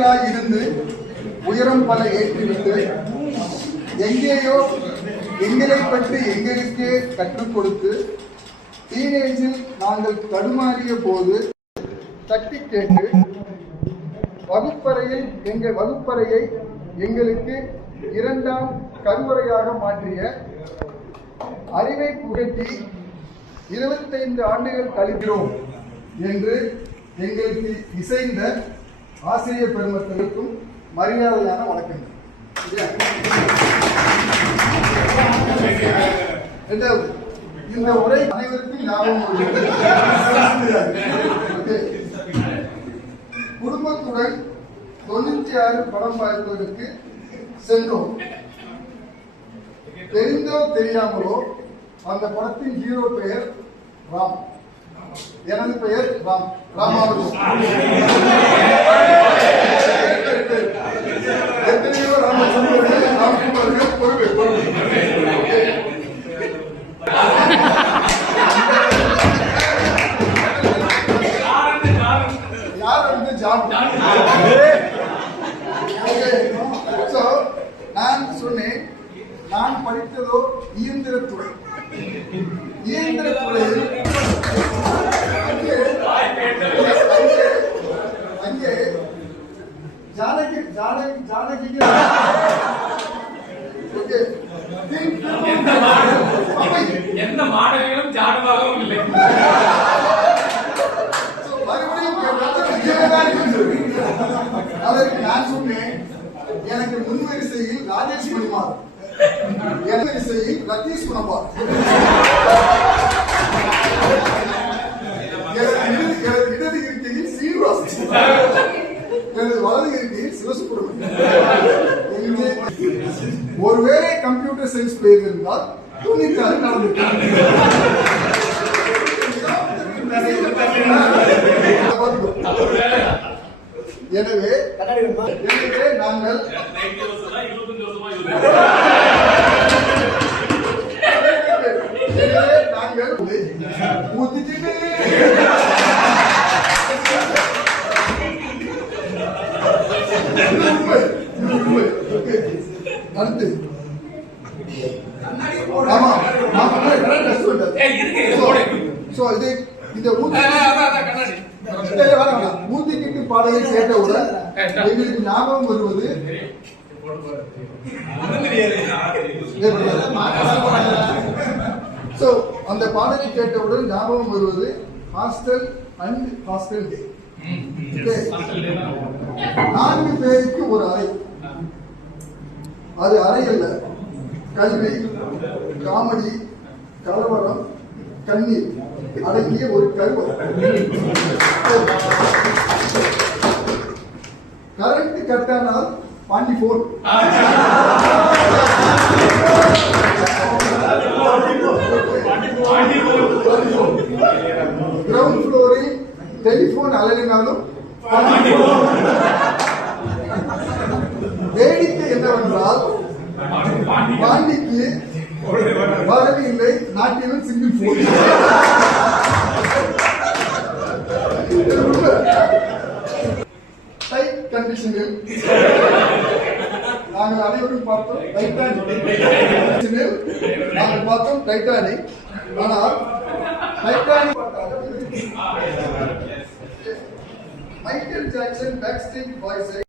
குழந்தைகளாய் இருந்து உயரம் பல ஏற்றிவிட்டு எங்கேயோ எங்களை பற்றி எங்களுக்கே கற்றுக் கொடுத்து டீனேஜில் நாங்கள் தடுமாறிய போது தட்டி கேட்டு வகுப்பறையை எங்களுக்கு இரண்டாம் கருவறையாக மாற்றிய அறிவை புகட்டி 25 ஆண்டுகள் கழிக்கிறோம் என்று எங்களுக்கு இசைந்த ஆசிரியர் பெருமக்களுக்கும் மரியாதையான வணக்கங்கள். இந்த உரை அனைவருக்கும் ஞாபகம். குடும்பத்துடன் 96 படம் பார்ப்பதற்கு சென்றோம். தெரிந்தோ தெரியாமலோ அந்த படத்தின் ஹீரோ பெயர் ராம். எனது பெயர் ராம் ராமானுஜம். எத்தனையோ ராமகுமார்கள் பொறுப்பு. நான் சொன்னேன், நான் படித்ததோ இயந்திரத்துறை. இயந்திரத்துறையில் அங்கே ஜானகி எந்த மாணவியும் ஜானமாகவும் இல்லை. அதற்கு நான் சொன்னேன், எனக்கு முன்வரிசையில் ராஜேஷ் மணிமார், என் வரிசையில் ரத்தீஷ் குணபார், எனது இடது இருக்கையில் சீனிவாஸ், எனது வலது இருக்கையில் சிவசுப்பிரமணியன். ஒருவேளை கம்ப்யூட்டர் சயின்ஸ் பெயர் இருந்தால் 96 நடந்துட்டாங்க. எனவே நாங்கள் அடுத்து இந்த ஊத்திக்கிட்டு பாடலை கேட்டவுடன் எங்களுக்கு ஞாபகம் வருவது அந்த பாடலை கேட்டவுடன் ஞாபகம் வருவது ஹாஸ்டல் அண்ட் ஹாஸ்டல் டே. 4 பேருக்கு ஒரு அறை. அது அறை அல்ல, கல்வி, காமெடி, கலவரம், கண்ணீர் அடங்கிய ஒரு கருவறை. கரண்ட் கட்டானால் பாண்டி போன். கிரவுண்ட் ஃப்ளோரில் டெலிபோன் அலறினாலும் வேடிக்கை என்னவென்றால் பாண்டிக்கு வரவு இல்லை, நாட்டிலும் சிங்கிள் போன். டைட் கண்டிஷனில் நாங்கள் அனைவரும் பார்த்தோம் டைட்டானிக். ஆனால் Titanic Michael Jackson back stage வாய்ஸை